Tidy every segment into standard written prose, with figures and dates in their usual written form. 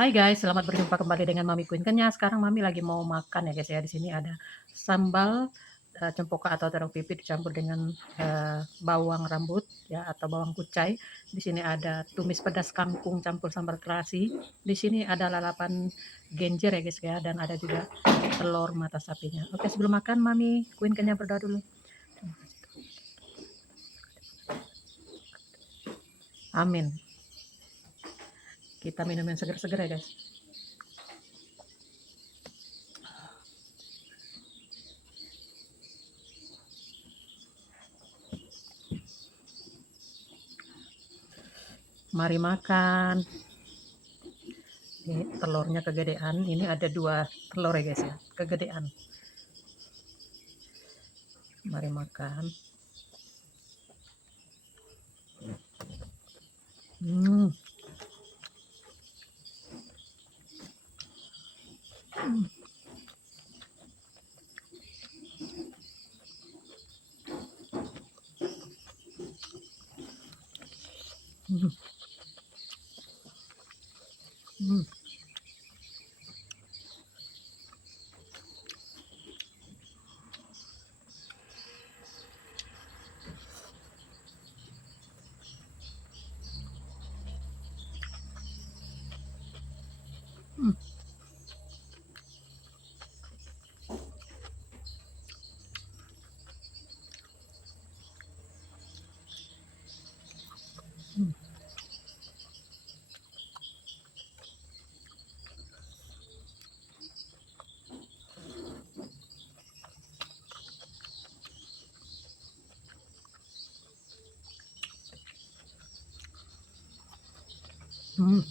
Hai guys, selamat berjumpa kembali dengan Mami Queen. Kan ya sekarang Mami lagi mau makan ya guys ya. Di sini ada sambal cempoka atau terong pipit dicampur dengan bawang rambut ya atau bawang kucai. Di sini ada tumis pedas kangkung campur sambal terasi. Di sini ada lalapan genjer ya guys ya, dan ada juga telur mata sapinya. Oke, sebelum makan Mami Queen kenyang berdoa dulu. Amin. Kita minum yang seger-seger ya guys. Mari makan. Ini telurnya kegedean. Ini ada 2 telur ya guys ya, kegedean. Mari makan. Hmm. Hmm. Hmm. Hmm. Hmm. Hmm.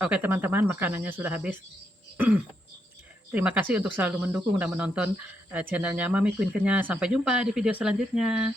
Oke teman-teman, makanannya sudah habis. Terima kasih untuk selalu mendukung dan menonton channelnya Mami Queen Kenya. Sampai jumpa di video selanjutnya.